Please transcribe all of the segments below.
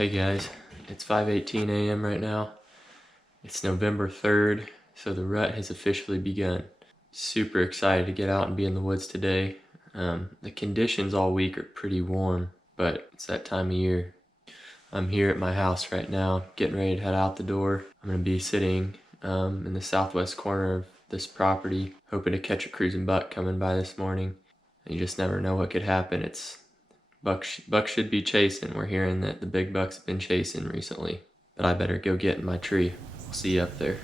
Hey guys, it's 5:18 a.m. right now. It's November 3rd, so the rut has officially begun. Super excited to get out and be in the woods today. The conditions all week are pretty warm, but it's that time of year. I'm here at my house right now, getting ready to head out the door. I'm going to be sitting in the southwest corner of this property, hoping to catch a cruising buck coming by this morning. You just never know what could happen. Buck should be chasing. We're hearing that the big bucks have been chasing recently. But I better go get in my tree. I'll see you up there.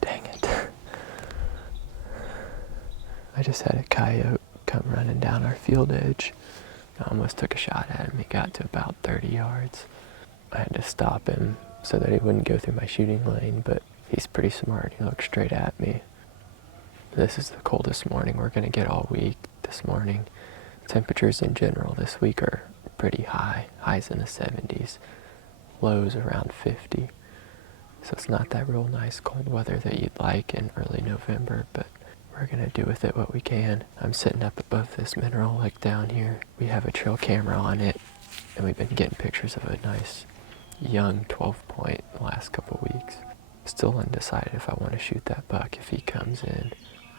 Dang it. I just had a coyote come running down our field edge. I almost took a shot at him. He got to about 30 yards. I had to stop him so that he wouldn't go through my shooting lane, but he's pretty smart. He looked straight at me. This is the coldest morning we're going to get all week this morning. Temperatures in general this week are pretty high. Highs in the 70s, lows around 50. So it's not that real nice cold weather that you'd like in early November, but we're going to do with it what we can. I'm sitting up above this mineral lake down here. We have a trail camera on it, and we've been getting pictures of a nice young 12-point the last couple weeks. Still undecided if I want to shoot that buck if he comes in.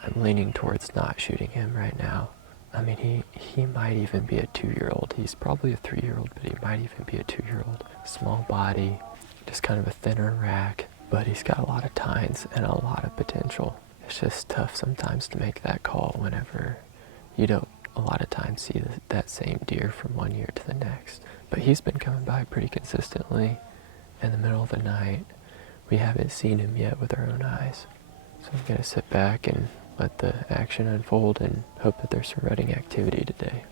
I'm leaning towards not shooting him right now. I mean, he might even be a 2-year-old. He's probably a 3-year-old, but he might even be a 2-year-old. Small body, just kind of a thinner rack, but he's got a lot of tines and a lot of potential. It's just tough sometimes to make that call whenever you don't a lot of times see that same deer from one year to the next. But he's been coming by pretty consistently in the middle of the night. We haven't seen him yet with our own eyes. So I'm going to sit back and let the action unfold and hope that there's some rutting activity today.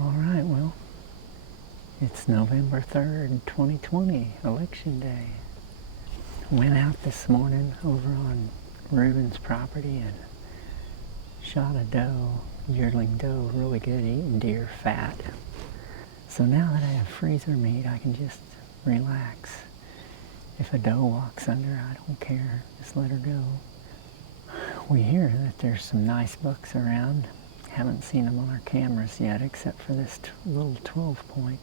Alright, well, it's November 3rd, 2020, Election Day. Went out this morning over on Ruben's property and shot a doe, yearling doe, really good eating deer fat. So now that I have freezer meat, I can just relax. If a doe walks under, I don't care, just let her go. We hear that there's some nice bucks around. Haven't seen them on our cameras yet, except for this little 12-point.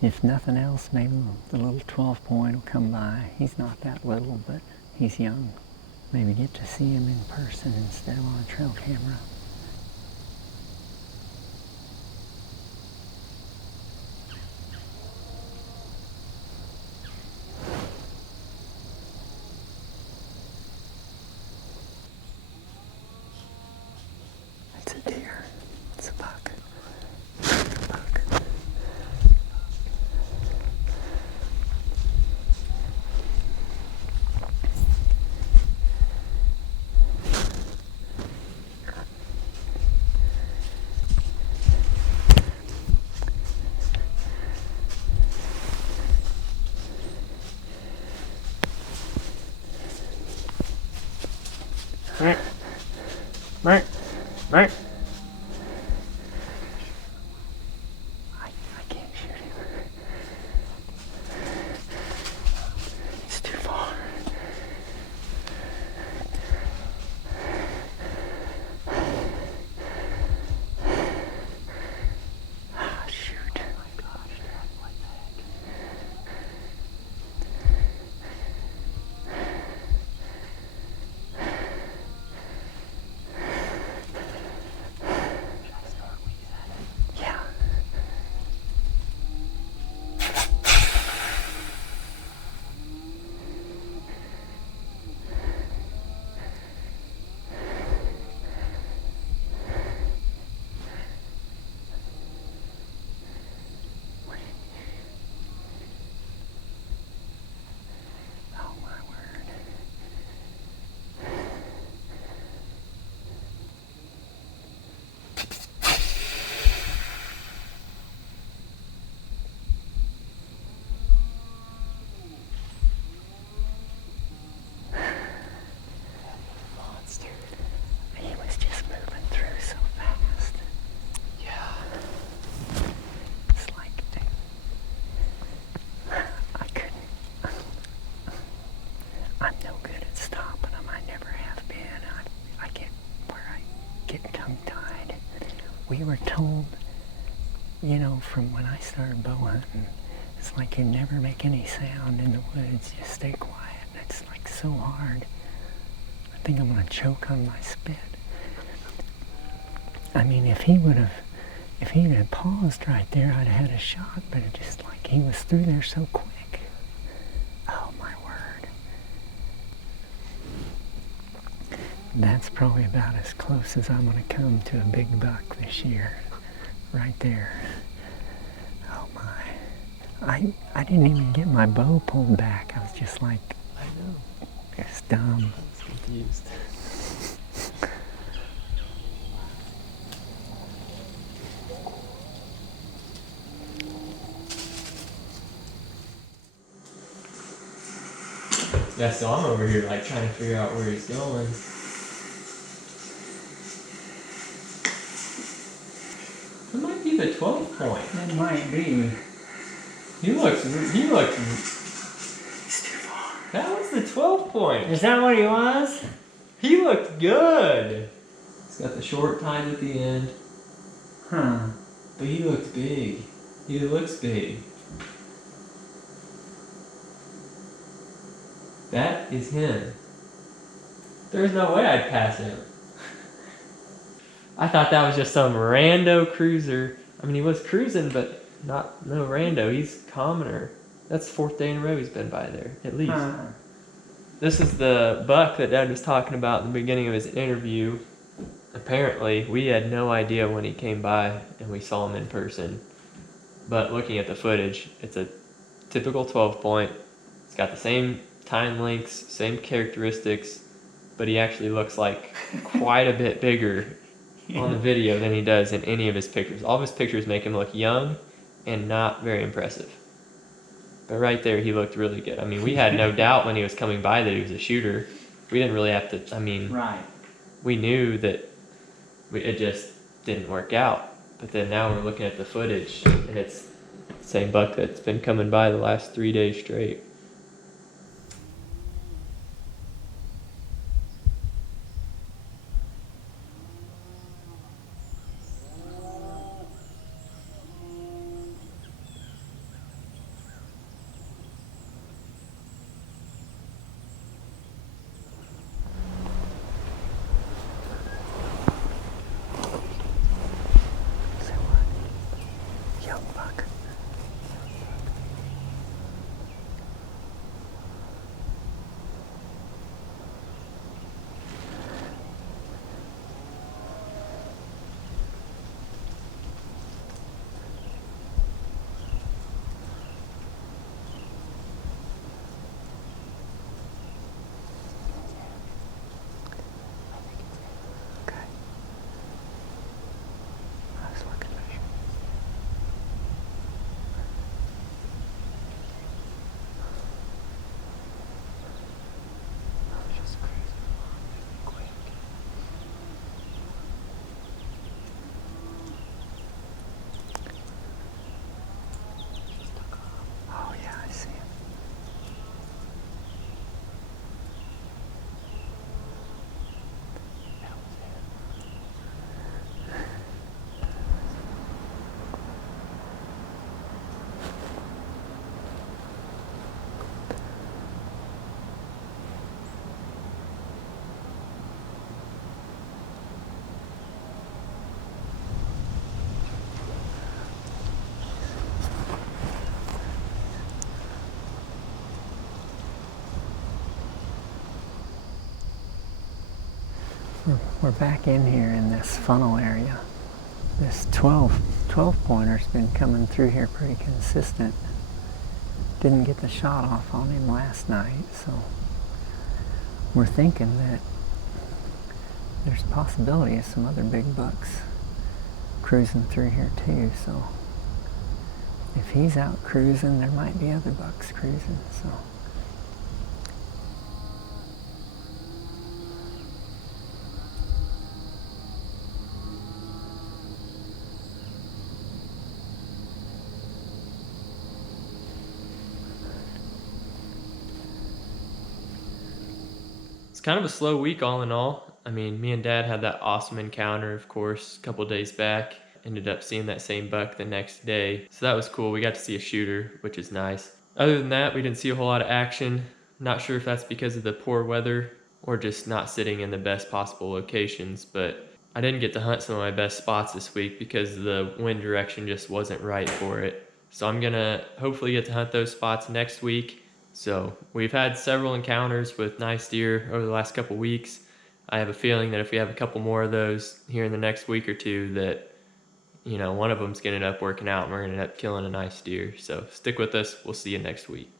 If nothing else, maybe the little 12-point will come by. He's not that little, but he's young. Maybe get to see him in person instead of on a trail camera. It's a deer. It's a buck. It's a buck. Mark. I can't shoot him. It's too far. Ah, shoot. Oh my gosh, what the heck? we were told, you know, from when I started bow hunting, it's like you never make any sound in the woods, you stay quiet. It's like so hard. I think I'm gonna choke on my spit. I mean, if he'd have paused right there, I'd have had a shot, but it just like he was through there so quick. Oh my word. That's probably about as close as I'm gonna come to a big buck this year. Right there. Oh my. I didn't even get my bow pulled back. I was just like, I know. it's dumb. I was confused. Yeah, so I'm over here like trying to figure out where he's going. It might be the 12 point. It might be. He looks. That was the 12 point. Is that what he was? He looked good. He's got the short tines at the end. Huh. But he looked big. He looks big. That is him. There's no way I'd pass him. I thought that was just some rando cruiser. I mean, he was cruising, but no rando. He's commoner. That's the 4th day in a row he's been by there, at least. This is the buck that Dad was talking about in the beginning of his interview. Apparently, we had no idea when he came by and we saw him in person. But looking at the footage, it's a typical 12 point. It's got the same time lengths, same characteristics, but he actually looks like quite a bit bigger on the video than he does in any of his pictures. All of his pictures make him look young and not very impressive. But right there, he looked really good. I mean, we had no doubt when he was coming by that he was a shooter. We didn't really have to, I mean, Right. we knew that it just didn't work out. But then now we're looking at the footage, and it's the same buck that's been coming by the last 3 days straight. So what? Young buck. Okay. I was looking for you. I was just cruising along really quick. Just took off. Oh yeah, I see him. That was it. We're back in here in this funnel area. This 12 pointer's been coming through here pretty consistent. Didn't get the shot off on him last night, so we're thinking that there's a possibility of some other big bucks cruising through here too. So if he's out cruising, there might be other bucks cruising. So It's kind of a slow week all in all. I mean, me and Dad had that awesome encounter, of course, a couple days back. Ended up seeing that same buck the next day. So that was cool. We got to see a shooter, which is nice. Other than that, we didn't see a whole lot of action. Not sure if that's because of the poor weather or just not sitting in the best possible locations, but I didn't get to hunt some of my best spots this week because the wind direction just wasn't right for it. So I'm gonna hopefully get to hunt those spots next week. So we've had several encounters with nice deer over the last couple weeks. I have a feeling that if we have a couple more of those here in the next week or two, that one of them's gonna end up working out and we're gonna end up killing a nice deer. So stick with us. We'll see you next week.